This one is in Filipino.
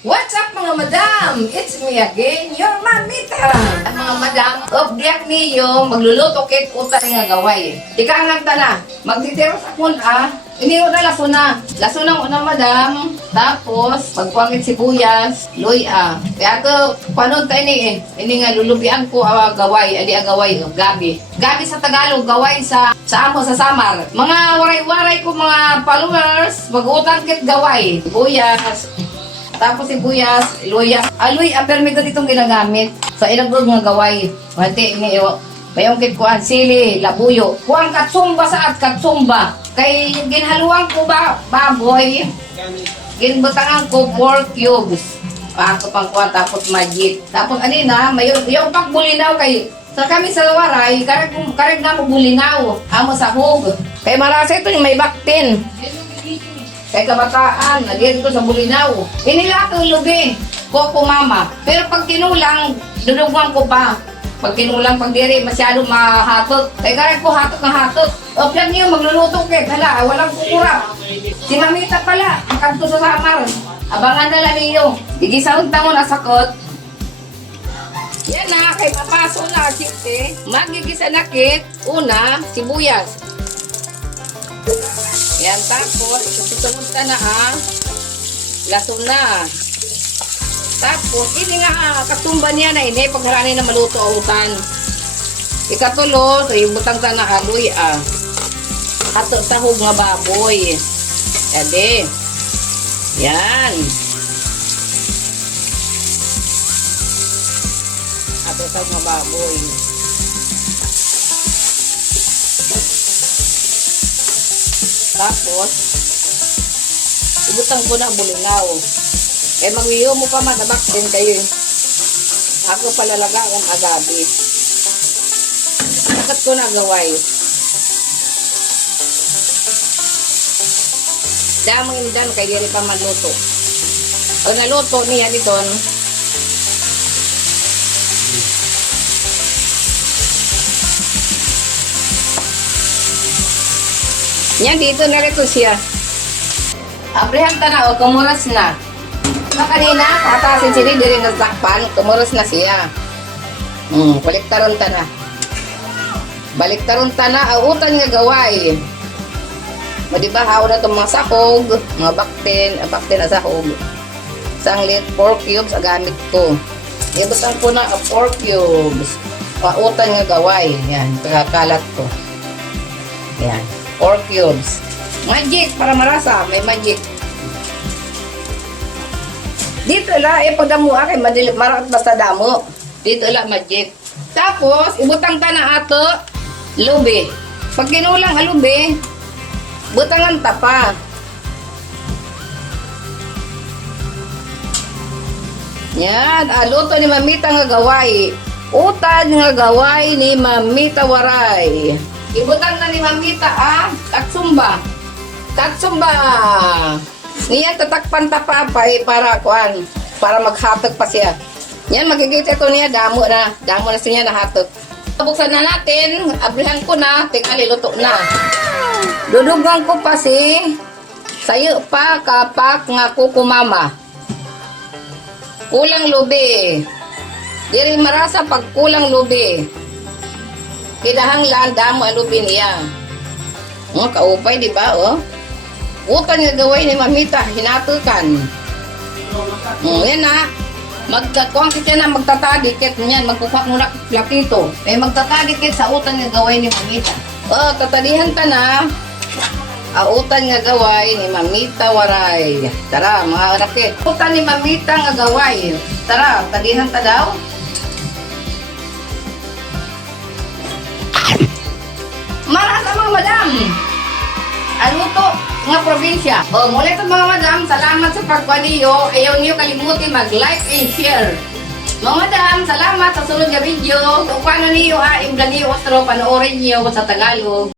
What's up mga madam? It's me again, your mamita. Mga madam, obdiak niyo, magluluto kay utang nga gaway. Tika nga na, magtitiro sa kuna, iniyo na lasuna. Lasuna una madam, tapos pagpangit sibuyas, luya. Kaya to, paano tayo ni ini nga lulubian ko gaway, adi gaway, gabi. Gabi sa Tagalog, gaway sa amo sa Samar. Mga waray-waray ko mga followers, mag-utang kit gaway. Sibuyas, tapos sibuyas, luya. Aloy, permi ko ditong ginagamit sa ilagod nga gaway. Wante, iniyo. Payong kuan sili, labuyo. Kuang katsumba sa at katsumba. Kay ginhaluan ko baboy. Ginbutangan ko pork cubes. Ako pang kuan tapos magic. Tapos anina, may yung pagbulinaw kay sa kami sa waray, karag na mo bulinaw. Amo sa hug. Kay marasa ito yung may baktin. Kay kabataan, nagyan ko sa bulinaw. Inila ko lubi, koko mama. Pero pag kinulang, dudugan ko pa. Pag kinulang, pag diri, masyado mahatot. Kay karag ko hatot na hatot. O plan niyo, magluluto kay, hala, walang kukurap. Si mamita pala, makanto sa Samar. Abangan na lang niyo. Igisahon tangon na sakot. Yan na, kay papaso na asite. Magigisa na kit, una, sibuyas. Yan, tapos, isusunod na lason na. Tapos, ini nga, katumba niya na ini, pagharani na maluto ang utan. Ikatulo, so yung butang na aloy, ato sahog nga baboy. Yade. Yan. Ato sahog nga baboy. Tapos, ibutang ko na bulinaw. Eh, magwiyo mo pa matabak din kayo. Ako palalaga ang agabi. Sakat ko na gaway. Damang inidan kay diri pa magluto. Pag naluto niya dito, yan, dito na rin siya. Abrihan ka na o, kumuras na. Kanina, tatasin sila, di rin nasakpan, kumuras na siya. Baliktaron ta na. Baliktaron ta na, autan nga gaway. Diba, hao na itong mga sahog, mga baktin na sahog. Sanglit, pork cubes, gamit ko. Ibutan ko na pork cubes. Autan nga gaway. Yan, kakalat ko. Yan. Pork cubes. Magic para marasa, may magic. Dito la pagdamo kay madili marat basta damo. Dito la magic. Tapos ibutang ta na ato lubi. Pag kinulang alubi, butangan ta pa. Yan, luto ni mamita nga gaway. Utan nga gaway ni mamita waray. Ibutang na ni mamita katsumba. Katsumba. Niyan tatakpan tapapay para kuan, para maghatog pa siya. Yan magigita ito niya damo na siya nahatog. Buksan na natin, abrihan ko na, tingali luto na. Dudugang ko pa sayo pa kapak nga kuko mama. Kulang lubi. Diri marasa pag kulang lubi. Kidahanglan damo ang lubi niya. Kaupay, di ba, Utan nga gaway ni mamita, hinatukan. Yan na. Magkakuang siya na magtatagikit niyan, magkukwak muna platito. Magtatagikit sa utan nga gaway ni mamita. Tatalihan ka na. Utan nga gaway ni mamita waray. Tara, mga rakit. Utan ni mamita nga gaway. Tara, talihan ka daw. Marasa mga madam. Ano to? Mga probinsya. Muli ito mga madam, salamat sa pagpaniyo. Ayaw niyo kalimutin mag-like and share. Mga madam, salamat sa sunod na video. Kung paano niyo imblan niyo otro, panoorin niyo sa Tagalog.